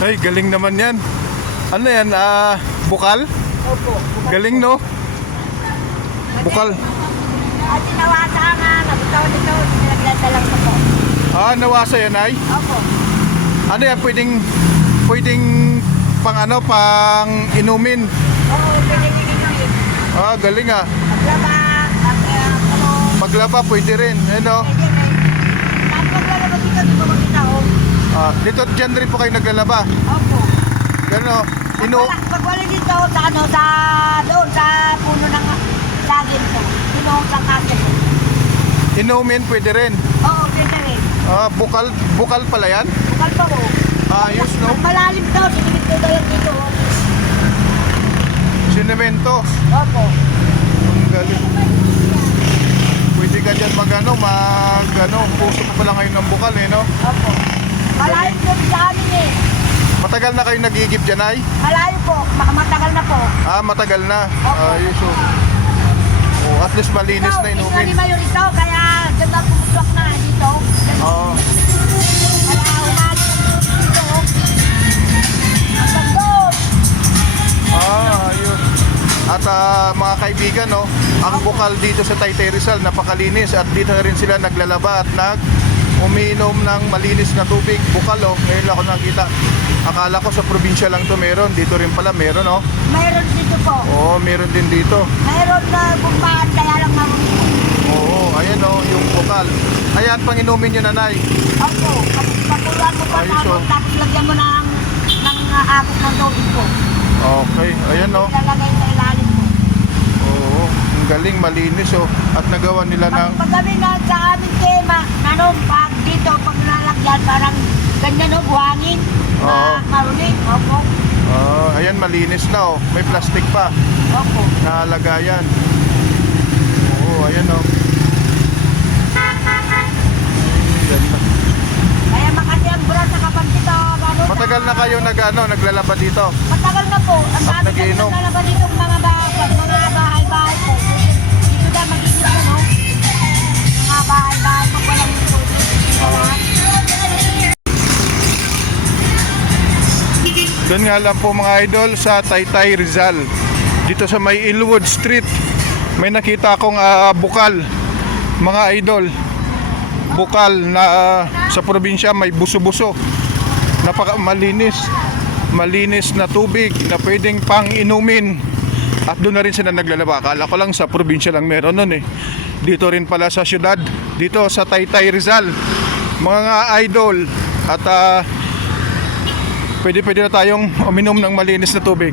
Ay, galing naman yan. Ano yan? Bukal? Opo. Galing, no? Bukal. At tinawasa nga, nabitaw nito, nagdadalang ko po. Nawasa yan ay? Opo. Ano yan? Pwedeng pang ano, pang inumin. Oo, pinigigilin. Galing ah. Maglaba, Maglaba, pwede rin. Ano? pwede rin. Tapos maglalaba dito, di ba makita ko? Dito dyan rin po kayo naglalaba. Opo. Gano? Pag wala dito sa ano, doon sa puno ng saging po. Pinuhong sa kaso po. Inumin, pwede rin. Oo, pwede rin. Bukal pala yan? Bukal pa po. Ayos, no? Pag malalim daw, sinigit ko daw yan dito. Sinemento. Opo. Ang galing. Pwede ka dyan puso ko pala ngayon ng bukal eh, no? Opo. Malalim po sa amin eh. Matagal na kayo nagigip dyan ay? Malayo po, matagal na po. Matagal na. Opo. Ayos, at least malinis na inumin. Ito, yun ito, kaya ganda pumusok na dito. Oo. Kaya umalis dito. Hanggang doon. Ayos. At mga kaibigan, no, ang bukal dito sa Taytay Rizal napakalinis at dito na rin sila naglalaba at umiinom ng malinis na tubig. Bukal, ngayon lang ako nakita. Akala ko sa probinsya lang to meron, dito rin pala meron, no? Mayroon dito po. Oo, meron din dito. Mayroon na bumpaan, kaya lang marunong. Oo, ayan yung bukal. Ayan, pang inumin nyo, nanay. Opo, papulan mo pa Ayos, tapos lagyan mo ng akot ng tubig po. Okay, ayan, no? Ilalagay sa ilalim po. Oo, ang galing, malinis, at nagawa nila ng... Pag kami nga sa aming tema, pag dito, pag nalagyan, parang ganyan buhangin. Oo. Marunin, opo. Ayan, malinis na, may plastic pa. Opo. Nakalagayan. Oo, ayan, Ganda. Kaya makati ang bura sa kapag dito. Matagal na kayo naglalaba dito? Matagal na po. Ang At dami nagiinom? na nalaba dito mga bahay-bahay po. Dito na magiging mga bahay-bahay pag walang ito. Doon nga lang po mga idol sa Taytay Rizal. Dito sa may Ilwood Street. May nakita akong bukal. Mga idol. Bukal na sa probinsya may buso-buso. Malinis. Malinis na tubig na pwedeng pang inumin. At doon na rin sila naglalaba. Akala ko lang sa probinsya lang meron nun eh. Dito rin pala sa syudad. Dito sa Taytay Rizal. Mga idol. At pwede na tayong uminom ng malinis na tubig.